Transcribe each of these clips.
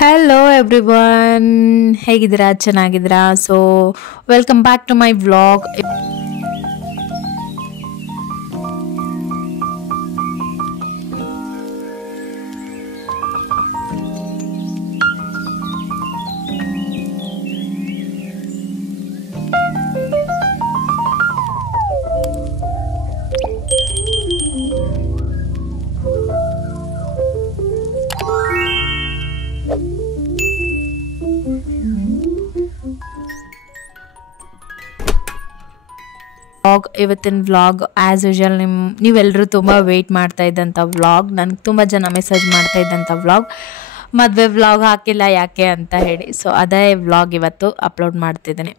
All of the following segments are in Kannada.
Hello everyone, ಹೇಗಿದ್ದೀರಾ ಚೆನ್ನಾಗಿದ್ದೀರಾ? So welcome back to my vlog. ಇವತ್ತಿನ ವ್ಲಾಗ್ ಆಸ್ ಯೂಶುವಲ್ ನೀವೆಲ್ಲರೂ ತುಂಬ ವೆಯ್ಟ್ ಮಾಡ್ತಾ ಇದ್ದಂಥ ವ್ಲಾಗ್, ನನಗೆ ತುಂಬ ಜನ ಮೆಸೇಜ್ ಮಾಡ್ತಾ ಇದ್ದಂಥ ವ್ಲಾಗ್, ಮದುವೆ ವ್ಲಾಗ್ ಹಾಕಿಲ್ಲ ಯಾಕೆ ಅಂತ ಹೇಳಿ. ಸೊ ಅದೇ ವ್ಲಾಗ್ ಇವತ್ತು ಅಪ್ಲೋಡ್ ಮಾಡ್ತಿದ್ದೀನಿ.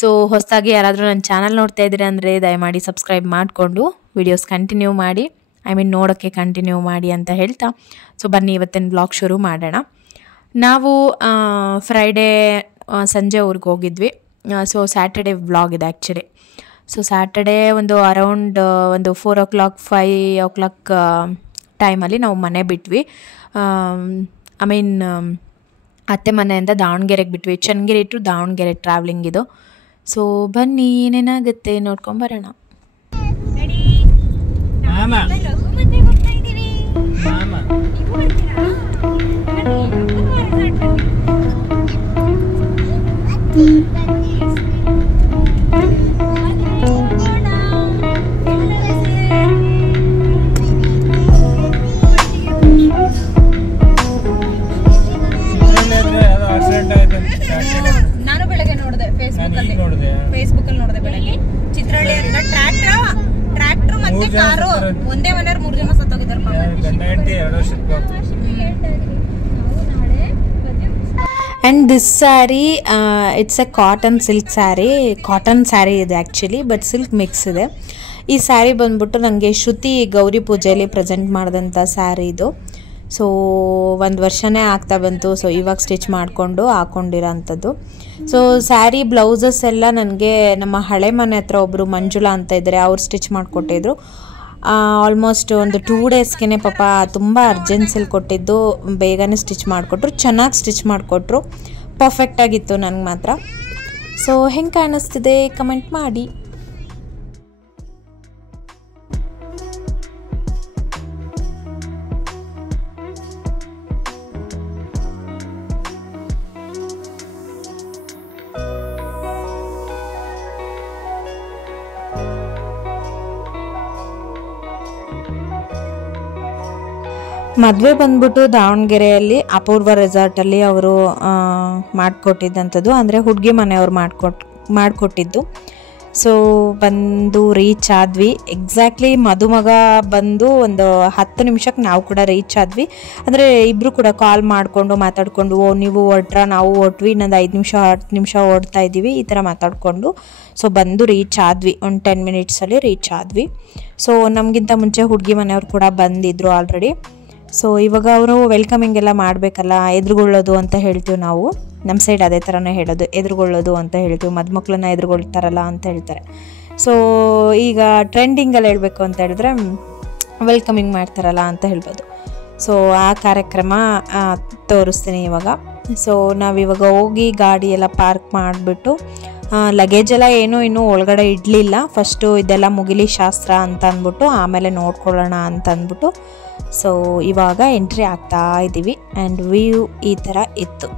ಸೊ ಹೊಸದಾಗಿ ಯಾರಾದರೂ ನನ್ನ ಚಾನಲ್ ನೋಡ್ತಾ ಇದ್ದೀರಿ ಅಂದರೆ ದಯಮಾಡಿ ಸಬ್ಸ್ಕ್ರೈಬ್ ಮಾಡಿಕೊಂಡು ವಿಡಿಯೋಸ್ ಕಂಟಿನ್ಯೂ ಮಾಡಿ, ನೋಡೋಕ್ಕೆ ಕಂಟಿನ್ಯೂ ಮಾಡಿ ಅಂತ ಹೇಳ್ತಾ ಸೊ ಬನ್ನಿ ಇವತ್ತಿನ ವ್ಲಾಗ್ ಶುರು ಮಾಡೋಣ. ನಾವು ಫ್ರೈಡೇ ಸಂಜೆ ಊರಿಗೆ ಹೋಗಿದ್ವಿ. ಸೊ ಸ್ಯಾಟರ್ಡೇ ವ್ಲಾಗ್ ಇದೆ ಆ್ಯಕ್ಚುಲಿ. ಸೊ ಸ್ಯಾಟರ್ಡೇ ಒಂದು ಅರೌಂಡ್ ಒಂದು 4 o'clock 5 o'clock ಟೈಮಲ್ಲಿ ನಾವು ಮನೆ ಬಿಟ್ವಿ. ಅತ್ತೆ ಮನೆಯಿಂದ ದಾವಣಗೆರೆಗೆ ಬಿಟ್ವಿ. ಚನ್ನಗಿರಿ ಟು ದಾವಣಗೆರೆ ಟ್ರಾವೆಲಿಂಗ್ ಇದು. ಸೊ ಬನ್ನಿ ಏನೇನಾಗುತ್ತೆ ನೋಡ್ಕೊಂಬರೋಣ. ನಾನು ಬೆಳಗ್ಗೆ ನೋಡಿದೆ ಫೇಸ್ಬುಕ್ ಅಲ್ಲಿ ನೋಡಿದೆ ಬೆಳಗ್ಗೆ. ಚಿತ್ರಹಳ್ಳಿ ಅಂತ ಟ್ರ್ಯಾಕ್ಟರ್ ಮತ್ತೆ ಕಾರು ಒಂದೇ ಮನೆಯವ್ರು 3 ಜನ ಸತ್ತೋಗಿದ್ದಾರೆ. And this sari it's a cotton silk sari. Cotton sari ಇದೆ ಆ್ಯಕ್ಚುಲಿ, ಬಟ್ ಸಿಲ್ಕ್ ಮಿಕ್ಸ್ ಇದೆ. ಈ ಸ್ಯಾರಿ ಬಂದ್ಬಿಟ್ಟು ನನಗೆ ಶ್ರುತಿ ಗೌರಿ ಪೂಜೆಯಲ್ಲಿ ಪ್ರೆಸೆಂಟ್ ಮಾಡಿದಂಥ ಸ್ಯಾರಿ ಇದು. ಸೊ 1 ವರ್ಷನೇ ಆಗ್ತಾ ಬಂತು. ಸೊ ಇವಾಗ ಸ್ಟಿಚ್ ಮಾಡಿಕೊಂಡು ಹಾಕ್ಕೊಂಡಿರೋ ಅಂಥದ್ದು. ಸೊ ಸ್ಯಾರಿ ಬ್ಲೌಸಸ್ ಎಲ್ಲ ನನಗೆ ನಮ್ಮ ಹಳೆ ಮನೆ ಹತ್ರ ಒಬ್ಬರು ಮಂಜುಳಾ ಅಂತ ಇದ್ದಾರೆ, ಅವ್ರು ಸ್ಟಿಚ್ ಮಾಡಿಕೊಟ್ಟಿದ್ರು. ಆಲ್ಮೋಸ್ಟ್ ಒಂದು 2 daysಗೆ ಪಾಪ ತುಂಬ ಅರ್ಜೆನ್ಸಿಲಿ ಕೊಟ್ಟಿದ್ದು, ಬೇಗನೆ ಸ್ಟಿಚ್ ಮಾಡಿಕೊಟ್ರು, ಚೆನ್ನಾಗಿ ಸ್ಟಿಚ್ ಮಾಡಿಕೊಟ್ರು, ಪರ್ಫೆಕ್ಟಾಗಿತ್ತು ನನಗೆ ಮಾತ್ರ. ಸೊ ಹೆಂಗೆ ಕಾಣಿಸ್ತಿದೆ ಕಮೆಂಟ್ ಮಾಡಿ. ಮದುವೆ ಬಂದ್ಬಿಟ್ಟು ದಾವಣಗೆರೆಯಲ್ಲಿ ಅಪೂರ್ವ ರೆಸಾರ್ಟಲ್ಲಿ ಅವರು ಮಾಡಿಕೊಟ್ಟಿದ್ದಂಥದ್ದು, ಅಂದರೆ ಹುಡುಗಿ ಮನೆಯವ್ರು ಮಾಡಿಕೊಟ್ಟಿದ್ದು. ಸೊ ಬಂದು ರೀಚ್ ಆದ್ವಿ. ಎಕ್ಸಾಕ್ಟ್ಲಿ ಮದುಮಗ ಬಂದು ಒಂದು 10 ನಿಮಿಷಕ್ಕೆ ನಾವು ಕೂಡ ರೀಚ್ ಆದ್ವಿ. ಅಂದರೆ ಇಬ್ಬರು ಕೂಡ ಕಾಲ್ ಮಾಡಿಕೊಂಡು ಮಾತಾಡಿಕೊಂಡು, ನೀವು ಹೊರಟ್ರ, ನಾವು ಹೊರಟ್ವಿ, ಇನ್ನೊಂದು 5 ನಿಮಿಷ 10 ನಿಮಿಷ ಓಡ್ತಾ ಇದ್ದೀವಿ, ಈ ಥರ ಮಾತಾಡಿಕೊಂಡು ಸೊ ಬಂದು ರೀಚ್ ಆದ್ವಿ. ಒಂದು 10 minutesಲ್ಲಿ ರೀಚ್ ಆದ್ವಿ. ಸೊ ನಮಗಿಂತ ಮುಂಚೆ ಹುಡುಗಿ ಮನೆಯವ್ರು ಕೂಡ ಬಂದಿದ್ರು ಆಲ್ರೆಡಿ. ಸೊ ಇವಾಗ ಅವರು ವೆಲ್ಕಮಿಂಗ್ ಎಲ್ಲ ಮಾಡಬೇಕಲ್ಲ, ಎದುರುಗೊಳ್ಳೋದು ಅಂತ ಹೇಳ್ತೀವಿ ನಾವು. ನಮ್ಮ ಸೈಡ್ ಅದೇ ಥರನೇ ಹೇಳೋದು, ಎದುರುಗೊಳ್ಳೋದು ಅಂತ ಹೇಳ್ತೀವಿ. ಮದುಮಕ್ಳನ್ನ ಎದುರುಗೊಳ್ತಾರಲ್ಲ ಅಂತ ಹೇಳ್ತಾರೆ. ಸೊ ಈಗ ಟ್ರೆಂಡಿಂಗಲ್ಲಿ ಹೇಳಬೇಕು ಅಂತ ಹೇಳಿದ್ರೆ ವೆಲ್ಕಮಿಂಗ್ ಮಾಡ್ತಾರಲ್ಲ ಅಂತ ಹೇಳ್ಬೋದು. ಸೊ ಆ ಕಾರ್ಯಕ್ರಮ ತೋರಿಸ್ತೀನಿ ಇವಾಗ. ಸೊ ನಾವಿವಾಗ ಹೋಗಿ ಗಾಡಿ ಎಲ್ಲ ಪಾರ್ಕ್ ಮಾಡಿಬಿಟ್ಟು, ಲಗೇಜ್ ಎಲ್ಲ ಇನ್ನೂ ಒಳಗಡೆ ಇಡಲಿಲ್ಲ. ಫಸ್ಟು ಇದೆಲ್ಲ ಮುಗಿಲಿ ಶಾಸ್ತ್ರ ಅಂತ ಅಂದ್ಬಿಟ್ಟು ಆಮೇಲೆ ನೋಡ್ಕೊಳ್ಳೋಣ ಅಂತ ಅಂದ್ಬಿಟ್ಟು ಸೊ ಇವಾಗ ಎಂಟ್ರಿ ಆಗ್ತಾ ಇದ್ದೀವಿ. ಆ್ಯಂಡ್ ವ್ಯೂ ಈ ಥರ ಇತ್ತು.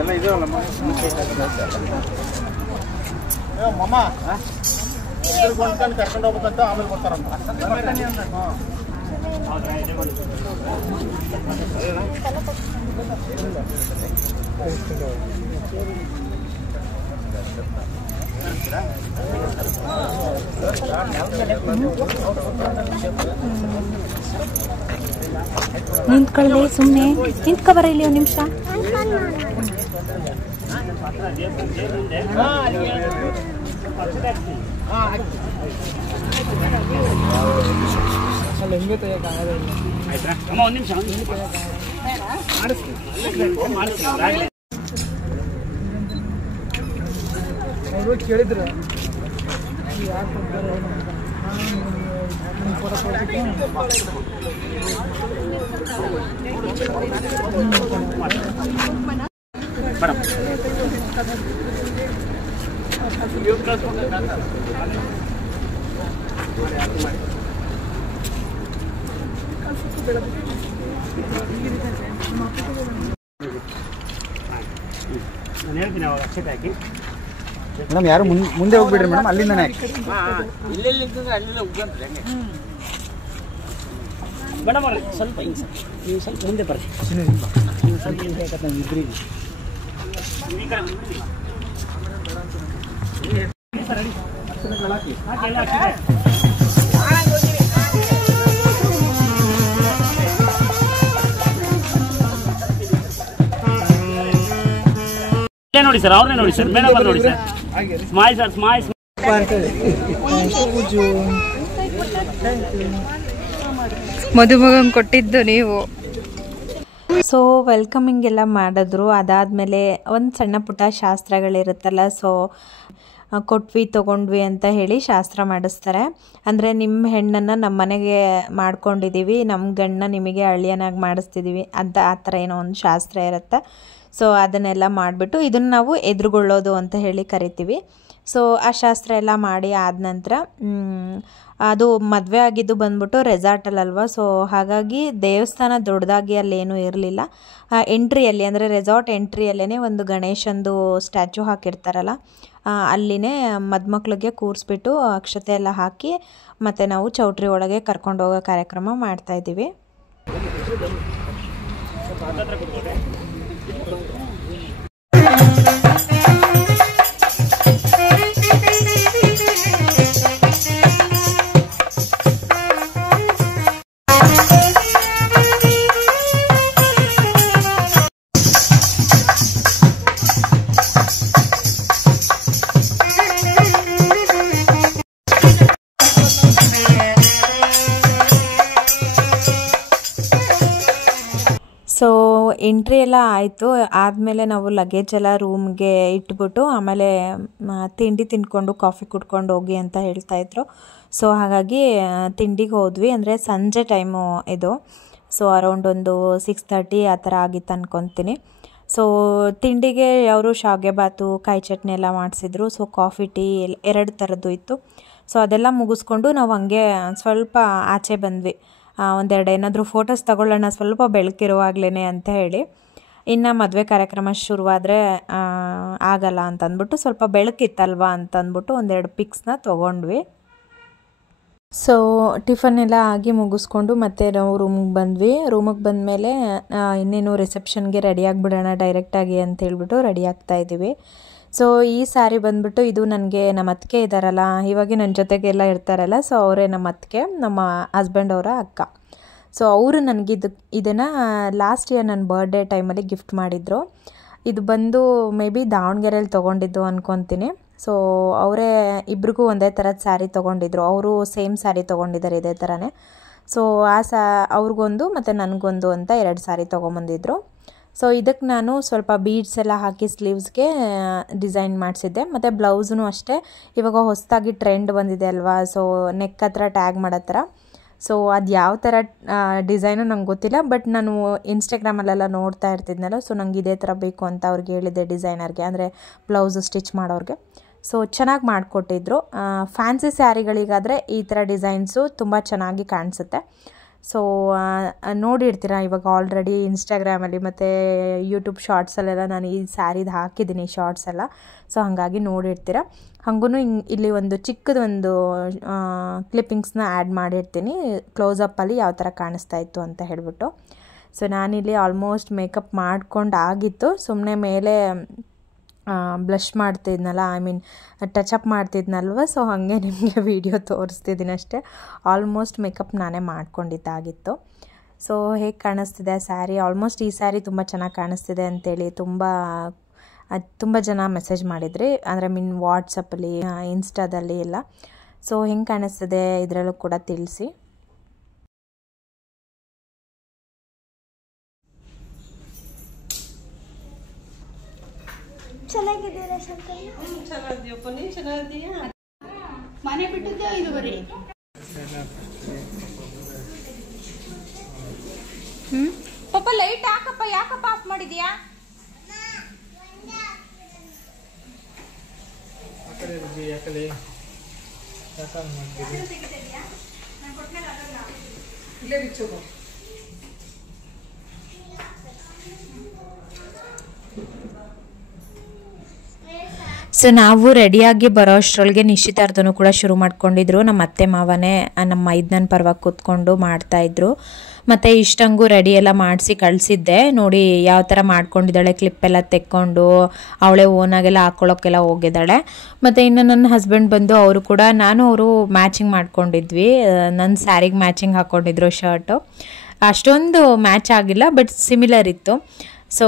ಎಲ್ಲ ಇದೆಯಲ್ಲ ಮಮ್ಮ ಕೊಂಡ್ಕೊಂಡು ಕರ್ಕೊಂಡು ಹೋಗ್ಬೇಕಂತ ಆಮೇಲೆ ಬರ್ತಾರಂತ. ನಿಂತ್ಕೊಳ್ಳಿ, ಸುಮ್ಮನೆ ನಿಂತ್ಕೊ ಬರ ಇಲ್ಲಿ ಒಂದು ನಿಮಿಷ. ಕೇಳಿದ್ರು ಮೇಡಮ್ ಯಾರು ಮುಂದೆ ಹೋಗ್ಬಿಡ್ರಿ ಮೇಡಮ್, ಅಲ್ಲಿಂದನೇ ಮೇಡಮ್ ಅವ್ರೆ ಸ್ವಲ್ಪ ಹಿಂಗೆ ನೀವು ಸ್ವಲ್ಪ ಮುಂದೆ ಬರ್ರಿ, ನೀವು ಸ್ವಲ್ಪ ಹಿಂದೆ ಇಬ್ಬರಿಗೆ ನೋಡಿ ಸರ್, ಅವ್ರನ್ನೇ ನೋಡಿ ಸರ್, ಮೇಡಮ್ ಅವ್ರು ನೋಡಿ ಸರ್. Smile sir, smile. ಮದುಮಗಂಗೆ ಕೊಟ್ಟಿದ್ದು ನೀವು. ಸೊ ವೆಲ್ಕಮಿಂಗ್ ಎಲ್ಲ ಮಾಡಿದ್ರು. ಅದಾದಮೇಲೆ ಒಂದು ಸಣ್ಣ ಪುಟ್ಟ ಶಾಸ್ತ್ರಗಳಿರುತ್ತಲ್ಲ, ಸೊ ಕೊಟ್ವಿ ತೊಗೊಂಡ್ವಿ ಅಂತ ಹೇಳಿ ಶಾಸ್ತ್ರ ಮಾಡಿಸ್ತಾರೆ. ಅಂದರೆ ನಿಮ್ಮ ಹೆಣ್ಣನ್ನು ನಮ್ಮ ಮನೆಗೆ ಮಾಡ್ಕೊಂಡಿದ್ದೀವಿ, ನಮ್ಮ ಗಂಡನ್ನ ನಿಮಗೆ ಅಳಿಯನಾಗಿ ಮಾಡಿಸ್ತಿದ್ದೀವಿ ಅಂತ ಆ ಥರ ಏನೋ ಒಂದು ಶಾಸ್ತ್ರ ಇರುತ್ತೆ. ಸೊ ಅದನ್ನೆಲ್ಲ ಮಾಡಿಬಿಟ್ಟು ಇದನ್ನು ನಾವು ಎದುರುಗೊಳ್ಳೋದು ಅಂತ ಹೇಳಿ ಕರಿತೀವಿ. ಸೊ ಆ ಶಾಸ್ತ್ರ ಎಲ್ಲ ಮಾಡಿ ಆದ ನಂತರ ಅದು ಮದುವೆ ಆಗಿದ್ದು ಬಂದ್ಬಿಟ್ಟು ರೆಸಾರ್ಟಲ್ಲಲ್ವ, ಸೊ ಹಾಗಾಗಿ ದೇವಸ್ಥಾನ ದೊಡ್ಡದಾಗಿ ಅಲ್ಲೇನೂ ಇರಲಿಲ್ಲ. ಎಂಟ್ರಿಯಲ್ಲಿ ಅಂದರೆ ರೆಸಾರ್ಟ್ ಎಂಟ್ರಿಯಲ್ಲೇ ಒಂದು ಗಣೇಶಂದು ಸ್ಟ್ಯಾಚು ಹಾಕಿರ್ತಾರಲ್ಲ, ಅಲ್ಲಿನೇ ಮದುಮಕ್ಳಿಗೆ ಕೂರಿಸ್ಬಿಟ್ಟು ಅಕ್ಷತೆ ಎಲ್ಲ ಹಾಕಿ ಮತ್ತು ನಾವು ಚೌಟ್ರಿ ಒಳಗೆ ಕರ್ಕೊಂಡು ಹೋಗೋ ಕಾರ್ಯಕ್ರಮ ಮಾಡ್ತಾಯಿದ್ದೀವಿ. ಸೊ ಎಂಟ್ರಿ ಎಲ್ಲ ಆಯಿತು. ಆದಮೇಲೆ ನಾವು ಲಗೇಜ್ ಎಲ್ಲ ರೂಮ್ಗೆ ಇಟ್ಬಿಟ್ಟು ಆಮೇಲೆ ತಿಂಡಿ ತಿಂದ್ಕೊಂಡು ಕಾಫಿ ಕುಡ್ಕೊಂಡು ಹೋಗಿ ಅಂತ ಹೇಳ್ತಾಯಿದ್ರು. ಸೊ ಹಾಗಾಗಿ ತಿಂಡಿಗೆ ಹೋದ್ವಿ. ಅಂದರೆ ಸಂಜೆ ಟೈಮು ಇದು, ಸೊ ಅರೌಂಡ್ ಒಂದು 6:30 ಆ ಥರ ಆಗಿತ್ತು ಅಂದ್ಕೊತೀನಿ. ಸೊ ತಿಂಡಿಗೆ ಅವರು ಶಾವಿಗೆ ಬಾತು, ಕಾಯಿ ಚಟ್ನಿ ಎಲ್ಲ ಮಾಡಿಸಿದ್ರು. ಸೊ ಕಾಫಿ ಟೀ 2 ಥರದ್ದು ಇತ್ತು. ಸೊ ಅದೆಲ್ಲ ಮುಗಿಸ್ಕೊಂಡು ನಾವು ಹಂಗೆ ಸ್ವಲ್ಪ ಆಚೆ ಬಂದ್ವಿ. ಒಂದೆರಡು ಏನಾದರೂ ಫೋಟೋಸ್ ತಗೊಳ್ಳೋಣ ಸ್ವಲ್ಪ ಬೆಳಕಿರುವಾಗಲೇ ಅಂತ ಹೇಳಿ. ಇನ್ನು ಮದುವೆ ಕಾರ್ಯಕ್ರಮ ಶುರುವಾದರೆ ಆಗಲ್ಲ ಅಂತಂದ್ಬಿಟ್ಟು ಸ್ವಲ್ಪ ಬೆಳಕಿತ್ತಲ್ವ ಅಂತಂದ್ಬಿಟ್ಟು ಒಂದೆರಡು ಪಿಕ್ಸ್ನ ತೊಗೊಂಡ್ವಿ. ಸೊ ಟಿಫನ್ ಎಲ್ಲ ಆಗಿ ಮುಗಿಸ್ಕೊಂಡು ಮತ್ತೆ ನಾವು ರೂಮಿಗೆ ಬಂದ್ವಿ. ರೂಮಿಗೆ ಬಂದಮೇಲೆ ಇನ್ನೇನು ರಿಸೆಪ್ಷನ್ಗೆ ರೆಡಿ ಆಗಿಬಿಡೋಣ ಡೈರೆಕ್ಟಾಗಿ ಅಂತ ಹೇಳ್ಬಿಟ್ಟು ರೆಡಿ ಆಗ್ತಾಯಿದ್ದೀವಿ. ಸೊ ಈ ಸಾರಿ ಬಂದ್ಬಿಟ್ಟು ಇದು ನನಗೆ ನಮ್ಮ ಅತ್ತಿಗೆ ಇದ್ದಾರಲ್ಲ, ಇವಾಗ ನನ್ನ ಜೊತೆಗೆಲ್ಲ ಇರ್ತಾರಲ್ಲ, ಸೊ ಅವರೇ ನಮ್ಮ ಅತ್ತಿಗೆ, ನಮ್ಮ ಹಸ್ಬೆಂಡ್ ಅವರ ಅಕ್ಕ. ಸೊ ಅವರು ಇದನ್ನು ಲಾಸ್ಟ್ ಇಯರ್ ನನ್ನ ಬರ್ಡೇ ಟೈಮಲ್ಲಿ ಗಿಫ್ಟ್ ಮಾಡಿದರು. ಇದು ಬಂದು ಮೇ ಬಿ ದಾವಣಗೆರೆಯಲ್ಲಿ ತೊಗೊಂಡಿದ್ದು ಅಂದ್ಕೊತೀನಿ. ಸೊ ಅವರೇ ಇಬ್ರಿಗೂ ಒಂದೇ ಥರದ ಸ್ಯಾರಿ ತೊಗೊಂಡಿದ್ರು. ಅವರು ಸೇಮ್ ಸ್ಯಾರಿ ತೊಗೊಂಡಿದ್ದಾರೆ ಇದೇ ಥರನೇ. ಸೊ ಅವ್ರಿಗೊಂದು ಮತ್ತು ನನಗೊಂದು ಅಂತ 2 ಸ್ಯಾರಿ ತೊಗೊಂಬಂದಿದ್ರು. ಸೊ ಇದಕ್ಕೆ ನಾನು ಸ್ವಲ್ಪ ಬೀಡ್ಸ್ ಎಲ್ಲ ಹಾಕಿ ಸ್ಲೀವ್ಸ್ಗೆ ಡಿಸೈನ್ ಮಾಡಿಸಿದ್ದೆ. ಮತ್ತು ಬ್ಲೌಸೂ ಅಷ್ಟೇ, ಇವಾಗ ಹೊಸದಾಗಿ ಟ್ರೆಂಡ್ ಬಂದಿದೆ ಅಲ್ವಾ, ಸೊ ನೆಕ್ ಹತ್ರ ಟ್ಯಾಗ್ ಮಾಡೋ ಥರ. ಸೊ ಅದು ಯಾವ ಥರ ಡಿಸೈನು ನಂಗೆ ಗೊತ್ತಿಲ್ಲ, ಬಟ್ ನಾನು ಇನ್ಸ್ಟಾಗ್ರಾಮಲ್ಲೆಲ್ಲ ನೋಡ್ತಾ ಇರ್ತಿದ್ನಲ್ಲ, ಸೊ ನಂಗೆ ಇದೇ ಥರ ಬೇಕು ಅಂತ ಅವ್ರಿಗೆ ಹೇಳಿದ್ದೆ ಡಿಸೈನರ್ಗೆ, ಅಂದರೆ ಬ್ಲೌಸು ಸ್ಟಿಚ್ ಮಾಡೋರಿಗೆ. ಸೊ ಚೆನ್ನಾಗಿ ಮಾಡಿಕೊಟ್ಟಿದ್ರು. ಫ್ಯಾನ್ಸಿ ಸ್ಯಾರಿಗಳಿಗಾದರೆ ಈ ಥರ ಡಿಸೈನ್ಸು ತುಂಬ ಚೆನ್ನಾಗಿ ಕಾಣಿಸುತ್ತೆ. ಸೊ ನೋಡಿರ್ತೀರ ಇವಾಗ ಆಲ್ರೆಡಿ ಇನ್ಸ್ಟಾಗ್ರಾಮಲ್ಲಿ ಮತ್ತು ಯೂಟ್ಯೂಬ್ ಶಾರ್ಟ್ಸಲ್ಲೆಲ್ಲ ನಾನು ಈ ಸ್ಯಾರಿದು ಹಾಕಿದ್ದೀನಿ ಶಾರ್ಟ್ಸ್ ಎಲ್ಲ. ಸೊ ಹಾಗಾಗಿ ನೋಡಿರ್ತೀರ. ಹಾಗೂ ಇಲ್ಲಿ ಒಂದು ಚಿಕ್ಕದೊಂದು ಕ್ಲಿಪ್ಪಿಂಗ್ಸ್ನ ಆ್ಯಡ್ ಮಾಡಿರ್ತೀನಿ ಕ್ಲೋಸಪ್ಪಲ್ಲಿ ಯಾವ ಥರ ಕಾಣಿಸ್ತಾ ಇತ್ತು ಅಂತ ಹೇಳ್ಬಿಟ್ಟು. ಸೊ ನಾನಿಲ್ಲಿ ಆಲ್ಮೋಸ್ಟ್ ಮೇಕಪ್ ಮಾಡ್ಕೊಂಡು ಆಗಿತ್ತು. ಸುಮ್ಮನೆ ಮೇಲೆ ಬ್ಲಷ್ ಮಾಡ್ತಿದ್ನಲ್ಲ, ಐ ಮೀನ್ ಟಚಪ್ ಮಾಡ್ತಿದ್ನಲ್ವ. ಸೊ ಹಾಗೆ ನಿಮಗೆ ವಿಡಿಯೋ ತೋರಿಸ್ತಿದ್ದೀನಿ ಅಷ್ಟೇ. ಆಲ್ಮೋಸ್ಟ್ ಮೇಕಪ್ ನಾನೇ ಮಾಡ್ಕೊಂಡಿದ್ದಾಗಿತ್ತು. ಸೊ ಹೇಗೆ ಕಾಣಿಸ್ತಿದೆ ಸ್ಯಾರಿ? ಆಲ್ಮೋಸ್ಟ್ ಈ ಸ್ಯಾರಿ ತುಂಬ ಚೆನ್ನಾಗಿ ಕಾಣಿಸ್ತಿದೆ ಅಂತೇಳಿ ತುಂಬ ಜನ ಮೆಸೇಜ್ ಮಾಡಿದ್ರಿ, ಅಂದರೆ ಮೀನ್ ವಾಟ್ಸಪ್ಪಲ್ಲಿ, ಇನ್ಸ್ಟಾದಲ್ಲಿ ಎಲ್ಲ. ಸೊ ಹೆಂಗೆ ಕಾಣಿಸ್ತಿದೆ ಇದರಲ್ಲೂ ಕೂಡ ತಿಳಿಸಿ. ಚೆನ್ನಾಗಿದ್ದೀರಾ ಶಂಕರ್? ಮನೆ ಬಿಟ್ಟಿದ್ದೆ ಇದು ಬರೀ. ಪಾಪ ಲೈಟ್ ಹಾಕಪ್ಪ, ಯಾಕಪ್ಪ ಆಫ್ ಮಾಡಿದ್ಯಾ? ಸೊ ನಾವು ರೆಡಿಯಾಗಿ ಬರೋ ಅಷ್ಟರೊಳಗೆ ನಿಶ್ಚಿತಾರ್ಥನೂ ಕೂಡ ಶುರು ಮಾಡ್ಕೊಂಡಿದ್ರು. ನಮ್ಮ ಅತ್ತೆ ಮಾವನೇ ನಮ್ಮ ಮೈದನ ಪರವಾಗಿ ಕೂತ್ಕೊಂಡು ಮಾಡ್ತಾಯಿದ್ರು. ಮತ್ತು ಇಷ್ಟಂಗೂ ರೆಡಿ ಎಲ್ಲ ಮಾಡಿಸಿ ಕಳಿಸಿದ್ದೆ. ನೋಡಿ ಯಾವ ಥರ ಮಾಡ್ಕೊಂಡಿದ್ದಾಳೆ, ಕ್ಲಿಪ್ಪೆಲ್ಲ ತೆಕ್ಕೊಂಡು ಅವಳೇ ಓನಾಗೆಲ್ಲ ಹಾಕ್ಕೊಳ್ಳೋಕ್ಕೆಲ್ಲ ಹೋಗಿದ್ದಾಳೆ. ಮತ್ತು ಇನ್ನು ನನ್ನ ಹಸ್ಬೆಂಡ್ ಬಂದು ಅವರು ಕೂಡ ಅವರು ಮ್ಯಾಚಿಂಗ್ ಮಾಡ್ಕೊಂಡಿದ್ವಿ. ನನ್ನ ಸ್ಯಾರಿಗೆ ಮ್ಯಾಚಿಂಗ್ ಹಾಕ್ಕೊಂಡಿದ್ರು ಶರ್ಟು. ಅಷ್ಟೊಂದು ಮ್ಯಾಚ್ ಆಗಿಲ್ಲ, ಬಟ್ ಸಿಮಿಲರ್ ಇತ್ತು. ಸೊ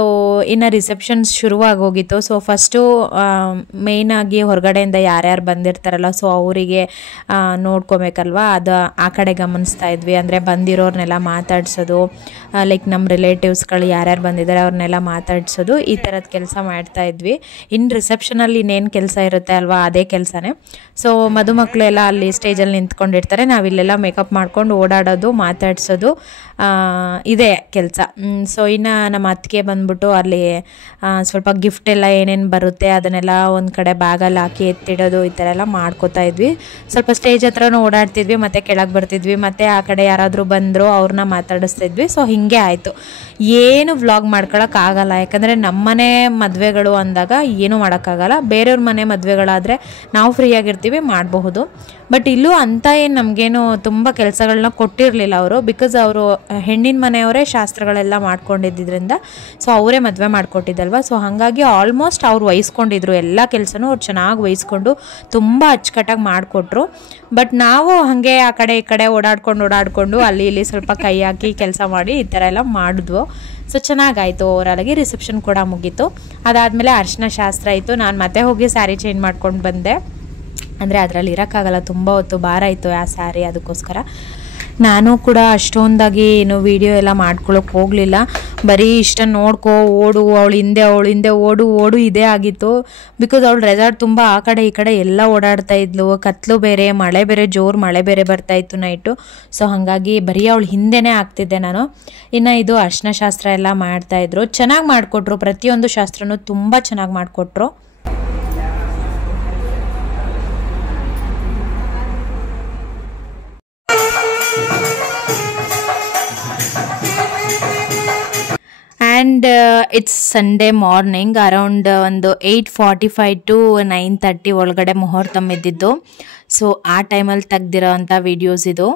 ಇನ್ನು ರಿಸೆಪ್ಷನ್ಸ್ ಶುರುವಾಗೋಗಿತ್ತು. ಸೊ ಫಸ್ಟು ಮೇಯ್ನಾಗಿ ಹೊರಗಡೆಯಿಂದ ಯಾರ್ಯಾರು ಬಂದಿರ್ತಾರಲ್ಲ, ಸೊ ಅವರಿಗೆ ನೋಡ್ಕೊಬೇಕಲ್ವ, ಅದು ಆ ಕಡೆ ಗಮನಿಸ್ತಾ ಇದ್ವಿ. ಅಂದರೆ ಬಂದಿರೋರ್ನೆಲ್ಲ ಮಾತಾಡ್ಸೋದು, ಲೈಕ್ ನಮ್ಮ ರಿಲೇಟಿವ್ಸ್ಗಳು ಯಾರ್ಯಾರು ಬಂದಿದ್ದಾರೆ ಅವ್ರನ್ನೆಲ್ಲ ಮಾತಾಡ್ಸೋದು, ಈ ಥರದ ಕೆಲಸ ಮಾಡ್ತಾಯಿದ್ವಿ. ಇನ್ನು ರಿಸೆಪ್ಷನಲ್ಲಿ ಇನ್ನೇನು ಕೆಲಸ ಇರುತ್ತೆ ಅಲ್ವಾ, ಅದೇ ಕೆಲಸನೇ. ಸೊ ಮದುಮಕ್ಕಳು ಎಲ್ಲ ಅಲ್ಲಿ ಸ್ಟೇಜಲ್ಲಿ ನಿಂತ್ಕೊಂಡಿರ್ತಾರೆ, ನಾವಿಲ್ಲೆಲ್ಲ ಮೇಕಪ್ ಮಾಡ್ಕೊಂಡು ಓಡಾಡೋದು, ಮಾತಾಡ್ಸೋದು, ಇದೇ ಕೆಲಸ. ಸೊ ಇನ್ನು ನಮ್ಮ ಅತ್ತಿಗೆ ಬಂದ್ಬಿಟ್ಟು ಅಲ್ಲಿ ಸ್ವಲ್ಪ ಗಿಫ್ಟ್ ಎಲ್ಲ ಏನೇನು ಬರುತ್ತೆ ಅದನ್ನೆಲ್ಲ ಒಂದು ಕಡೆ ಬ್ಯಾಗಲ್ಲಿ ಹಾಕಿ ಎತ್ತಿಡೋದು, ಈ ಥರ ಎಲ್ಲ ಮಾಡ್ಕೋತಾ ಇದ್ವಿ. ಸ್ವಲ್ಪ ಸ್ಟೇಜ್ ಹತ್ರನೂ ಓಡಾಡ್ತಿದ್ವಿ, ಮತ್ತು ಕೆಳಗೆ ಬರ್ತಿದ್ವಿ, ಮತ್ತು ಆ ಕಡೆ ಯಾರಾದರೂ ಬಂದರು ಅವ್ರನ್ನ ಮಾತಾಡಿಸ್ತಿದ್ವಿ. ಸೊ ಹೀಗೆ ಆಯಿತು. ಏನು ವ್ಲಾಗ್ ಮಾಡ್ಕೊಳಕ್ಕಾಗಲ್ಲ, ಯಾಕಂದರೆ ನಮ್ಮನೆ ಮದುವೆಗಳು ಅಂದಾಗ ಏನೂ ಮಾಡೋಕ್ಕಾಗಲ್ಲ. ಬೇರೆಯವ್ರ ಮನೆ ಮದುವೆಗಳಾದರೆ ನಾವು ಫ್ರೀಯಾಗಿರ್ತೀವಿ, ಮಾಡಬಹುದು. ಬಟ್ ಇಲ್ಲೂ ಅಂತ ಏನು ನಮಗೇನು ತುಂಬ ಕೆಲಸಗಳನ್ನ ಕೊಟ್ಟಿರಲಿಲ್ಲ ಅವರು. ಬಿಕಾಸ್ ಅವರು ಹೆಣ್ಣಿನ ಮನೆಯವರೇ ಶಾಸ್ತ್ರಗಳೆಲ್ಲ ಮಾಡ್ಕೊಂಡಿದ್ದರಿಂದ, ಸೊ ಅವರೇ ಮದುವೆ ಮಾಡಿಕೊಟ್ಟಿದ್ದಲ್ವ. ಸೊ ಹಾಗಾಗಿ ಆಲ್ಮೋಸ್ಟ್ ಅವ್ರು ವಹಿಸ್ಕೊಂಡಿದ್ರು ಎಲ್ಲ ಕೆಲಸನೂ. ಅವ್ರು ಚೆನ್ನಾಗಿ ವಹಿಸ್ಕೊಂಡು ತುಂಬ ಅಚ್ಚುಕಟ್ಟಾಗಿ ಮಾಡಿಕೊಟ್ರು. ಬಟ್ ನಾವು ಹಾಗೆ ಆ ಕಡೆ ಈ ಕಡೆ ಓಡಾಡ್ಕೊಂಡು ಅಲ್ಲಿ ಇಲ್ಲಿ ಸ್ವಲ್ಪ ಕೈ ಹಾಕಿ ಕೆಲಸ ಮಾಡಿ ಈ ಥರ ಎಲ್ಲ ಮಾಡಿದ್ವು. ಸೊ ಚೆನ್ನಾಗಾಯಿತು. ಓವರಾಲಾಗಿ ರಿಸೆಪ್ಷನ್ ಕೂಡ ಮುಗೀತು. ಅದಾದಮೇಲೆ ಅರಿಶಿನ ಶಾಸ್ತ್ರ ಆಯಿತು. ನಾನು ಮತ್ತೆ ಹೋಗಿ ಸ್ಯಾರಿ ಚೇಂಜ್ ಮಾಡ್ಕೊಂಡು ಬಂದೆ. ಅಂದರೆ ಅದರಲ್ಲಿ ಇರೋಕ್ಕಾಗಲ್ಲ, ತುಂಬ ಹೊತ್ತು ಭಾರ ಆಯಿತು ಆ ಸ್ಯಾರಿ. ಅದಕ್ಕೋಸ್ಕರ ನಾನು ಕೂಡ ಅಷ್ಟೊಂದಾಗಿ ಏನು ವೀಡಿಯೋ ಎಲ್ಲ ಮಾಡ್ಕೊಳ್ಳೋಕೆ ಹೋಗಲಿಲ್ಲ. ಬರೀ ಇಷ್ಟ ನೋಡ್ಕೋ ಓಡು, ಅವಳು ಹಿಂದೆ ಓಡು ಇದೇ ಆಗಿತ್ತು. ಬಿಕಾಸ್ ಅವಳು ರೆಸಾರ್ಟ್ ತುಂಬ ಆ ಕಡೆ ಈ ಕಡೆ ಎಲ್ಲ ಓಡಾಡ್ತಾ ಇದ್ಲು. ಕತ್ಲು ಬೇರೆ, ಮಳೆ ಬೇರೆ, ಜೋರು ಮಳೆ ಬೇರೆ ಬರ್ತಾಯಿತ್ತು ನೈಟು. ಸೊ ಹಾಗಾಗಿ ಬರೀ ಅವಳು ಹಿಂದೆನೇ ಆಗ್ತಿದ್ದೆ ನಾನು. ಇನ್ನು ಇದು ಅರಿಶಿನ ಶಾಸ್ತ್ರ ಎಲ್ಲ ಮಾಡ್ತಾಯಿದ್ರು. ಚೆನ್ನಾಗಿ ಮಾಡಿಕೊಟ್ರು, ಪ್ರತಿಯೊಂದು ಶಾಸ್ತ್ರನೂ ತುಂಬ ಚೆನ್ನಾಗಿ ಮಾಡಿಕೊಟ್ರು. And it's Sunday morning around ಒಂದು 8:45 to 9:30 ಒಳಗಡೆ ಮುಹೂರ್ತ ಇದ್ದಿದ್ದು. ಸೊ ಆ ಟೈಮಲ್ಲಿ ತೆಗ್ದಿರೋ ಅಂಥ ವಿಡಿಯೋಸ್ ಇದು.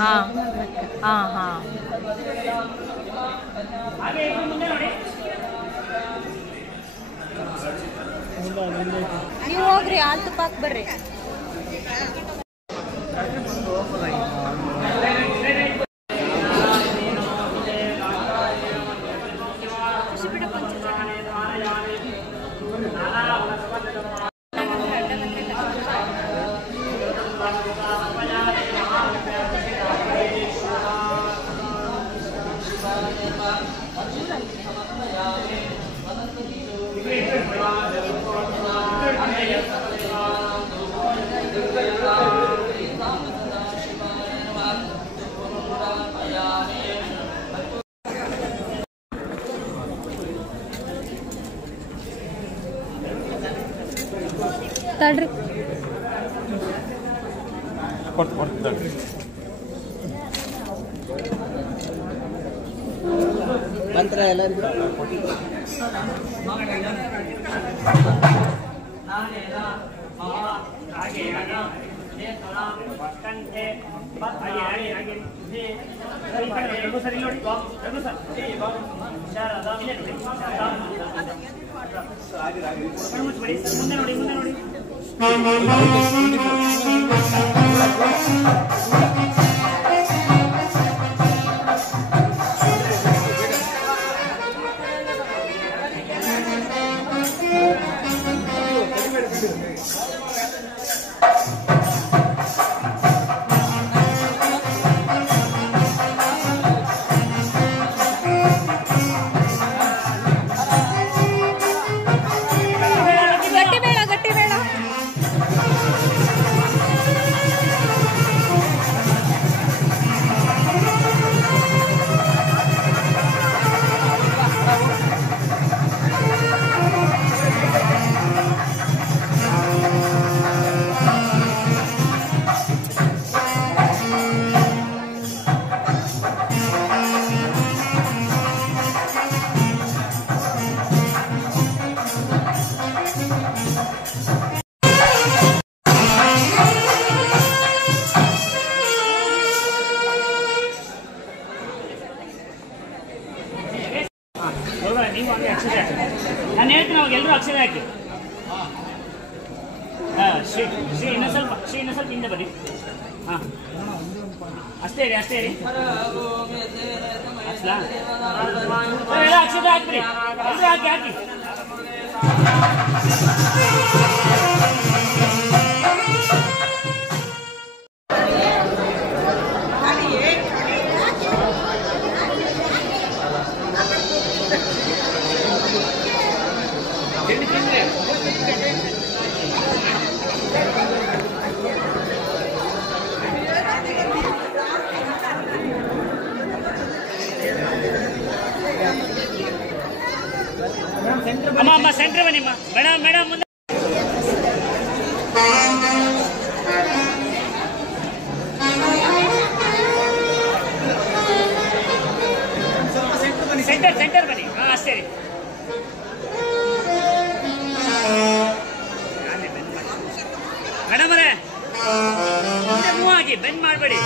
ಹಾಂ ಹಾಂ ಹಾಂ. ನೀವು ಹೋಗ್ರಿ, ಹಾಲು ತುಪ್ಪ ಹಾಕಿ ಬರ್ರಿ. ತಡ್ರಿ ನಂತರ ಎಲ್ಲರಿಗೂ ಮುಂದೆ ನೋಡಿ ನೀವು ಹಂಗೆ ಅಕ್ಷರ ಹಾಕಿ. ನಾನು ಹೇಳ್ತೀನಿ ಅವಾಗ ಎಲ್ಲರೂ ಅಕ್ಷರ ಹಾಕಿ. ಶ್ರೀ ಇನ್ನೊಂದು ಸ್ವಲ್ಪ ಹಿಂದೆ ಬನ್ನಿ. ಹಾಂ ಅಷ್ಟೇ ಇರಿ ಅಷ್ಟಲಾ ಎಲ್ಲ ಅಕ್ಷರ ಹಾಕ್ಬಿಡಿ, ಎಲ್ಲರೂ ಹಾಕಿ. ಅಮ್ಮ ಸೆಂಟ್ರ್ ಬನ್ನಿಮ್ಮ. ಮೇಡಮ್ ಮುಂದೆ ಸೆಂಟರ್ ಬನ್ನಿ. ಹಾಂ ಅಷ್ಟೇ ರೀ. ಮೇಡಮ್ ಅವರೇ ಮೂವ್ ಆಗಿ, ಬೆಂಡ್ ಮಾಡಬೇಡಿ.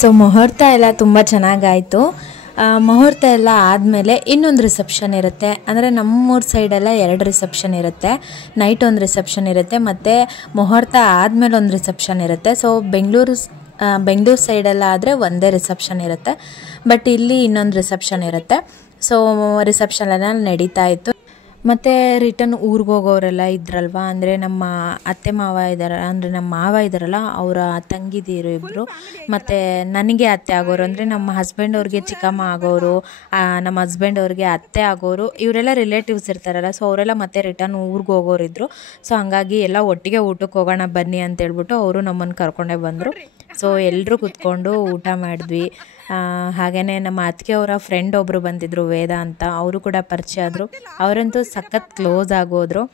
ಸೊ ಮುಹೂರ್ತ ಎಲ್ಲ ತುಂಬ ಚೆನ್ನಾಗಾಯಿತು. ಮುಹೂರ್ತ ಎಲ್ಲ ಆದಮೇಲೆ ಇನ್ನೊಂದು ರಿಸೆಪ್ಷನ್ ಇರುತ್ತೆ. ಅಂದರೆ ನಮ್ಮೂರ ಸೈಡೆಲ್ಲ 2 ರಿಸೆಪ್ಷನ್ ಇರುತ್ತೆ. ನೈಟ್ ಒಂದು ರಿಸೆಪ್ಷನ್ ಇರುತ್ತೆ ಮತ್ತು ಮುಹೂರ್ತ ಆದಮೇಲೆ ಒಂದು ರಿಸೆಪ್ಷನ್ ಇರುತ್ತೆ. ಸೊ ಬೆಂಗಳೂರು ಸೈಡೆಲ್ಲ ಆದರೆ ಒಂದೇ ರಿಸೆಪ್ಷನ್ ಇರುತ್ತೆ, ಬಟ್ ಇಲ್ಲಿ ಇನ್ನೊಂದು ರಿಸೆಪ್ಷನ್ ಇರುತ್ತೆ. ಸೊ ರಿಸೆಪ್ಷನ್ ಎಲ್ಲ ನಡೀತಾ ಇತ್ತು. ಮತ್ತು ರಿಟರ್ನ್ ಊರಿಗೆ ಹೋಗೋರೆಲ್ಲ ಇದ್ರಲ್ವ, ಅಂದರೆ ನಮ್ಮ ಅತ್ತೆ ಮಾವ ಇದ್ದಾರೆ, ಅಂದರೆ ನಮ್ಮ ಮಾವ ಇದ್ದಾರಲ್ಲ ಅವರ ತಂಗಿದಿರು ಇಬ್ಬರು, ಮತ್ತು ನನಗೆ ಅತ್ತೆ ಆಗೋರು, ಅಂದರೆ ನಮ್ಮ ಹಸ್ಬೆಂಡ್ ಅವ್ರಿಗೆ ಚಿಕ್ಕಮ್ಮ ಆಗೋರು, ನಮ್ಮ ಹಸ್ಬೆಂಡ್ ಅವ್ರಿಗೆ ಅತ್ತೆ ಆಗೋರು, ಇವರೆಲ್ಲ ರಿಲೇಟಿವ್ಸ್ ಇರ್ತಾರಲ್ಲ. ಸೊ ಅವರೆಲ್ಲ ಮತ್ತೆ ರಿಟರ್ನ್ ಊರಿಗೆ ಹೋಗೋರಿದ್ರು. ಸೊ ಹಾಗಾಗಿ ಎಲ್ಲ ಒಟ್ಟಿಗೆ ಊಟಕ್ಕೆ ಹೋಗೋಣ ಬನ್ನಿ ಅಂತೇಳ್ಬಿಟ್ಟು ಅವರು ನಮ್ಮನ್ನು ಕರ್ಕೊಂಡೇ ಬಂದರು. ಸೊ ಎಲ್ಲರೂ ಕೂತ್ಕೊಂಡು ಊಟ ಮಾಡಿದ್ವಿ. ಹಾಗೆಯೇ ನಮ್ಮ ಅತ್ತಿಗೆ ಅವರ ಫ್ರೆಂಡ್ ಒಬ್ಬರು ಬಂದಿದ್ದರು, ವೇದ ಅಂತ. ಅವರು ಕೂಡ ಪರಿಚಯ ಆದರು. ಅವರಂತೂ ಸಖತ್ ಕ್ಲೋಸ್ ಆಗೋದ್ರು.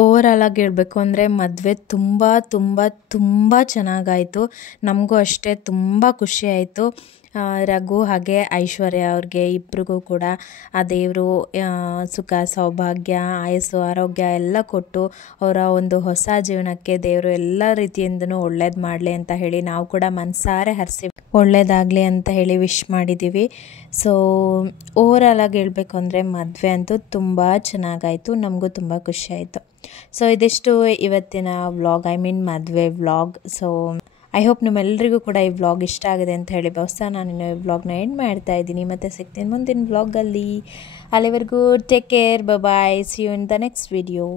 ಓವರಾಲ್ ಆಗಿ ಹೇಳಬೇಕು ಅಂದರೆ ಮದುವೆ ತುಂಬ ತುಂಬ ತುಂಬ ಚೆನ್ನಾಗಾಯಿತು. ನಮಗೂ ಅಷ್ಟೇ ತುಂಬ ಖುಷಿ ಆಯಿತು. ರಘು ಹಾಗೆ ಐಶ್ವರ್ಯ ಅವ್ರಿಗೆ ಇಬ್ರಿಗೂ ಕೂಡ ಆ ದೇವರು ಸುಖ ಸೌಭಾಗ್ಯ ಆಯಸ್ಸು ಆರೋಗ್ಯ ಎಲ್ಲ ಕೊಟ್ಟು ಅವರ ಒಂದು ಹೊಸ ಜೀವನಕ್ಕೆ ದೇವರು ಎಲ್ಲ ರೀತಿಯಿಂದನೂ ಒಳ್ಳೇದು ಮಾಡಲಿ ಅಂತ ಹೇಳಿ ನಾವು ಕೂಡ ಮನಸಾರೆ ಹರಿಸಿ ಒಳ್ಳೇದಾಗಲಿ ಅಂತ ಹೇಳಿ ವಿಶ್ ಮಾಡಿದ್ದೀವಿ. ಸೊ ಓವರಾಲ್ ಆಗಿ ಹೇಳಬೇಕು ಅಂದರೆ ಮದುವೆ ಅಂತೂ ತುಂಬ ಚೆನ್ನಾಗಾಯಿತು. ನಮಗೂ ತುಂಬ ಖುಷಿ ಆಯಿತು. ಸೊ ಇದಿಷ್ಟು ಇವತ್ತಿನ ವ್ಲಾಗ್, ಮದುವೆ ವ್ಲಾಗ್. ಸೊ ಐ ಹೋಪ್ ನಿಮ್ಮೆಲ್ಲರಿಗೂ ಕೂಡ ಈ ವ್ಲಾಗ್ ಇಷ್ಟ ಆಗಿದೆ ಅಂತ ಹೇಳಿ ಭಾವಿಸ್ತಾ ನಾನು ಈ ವ್ಲಾಗ್ನ ಎಂಡ್ ಮಾಡ್ತಾ ಇದ್ದೀನಿ. ಮತ್ತೆ ಸಿಗ್ತೀನಿ ಮುಂದಿನ ವ್ಲಾಗಲ್ಲಿ. ಅಲ್ಲಿವರೆಗೂ take care, bye, see you in the next video.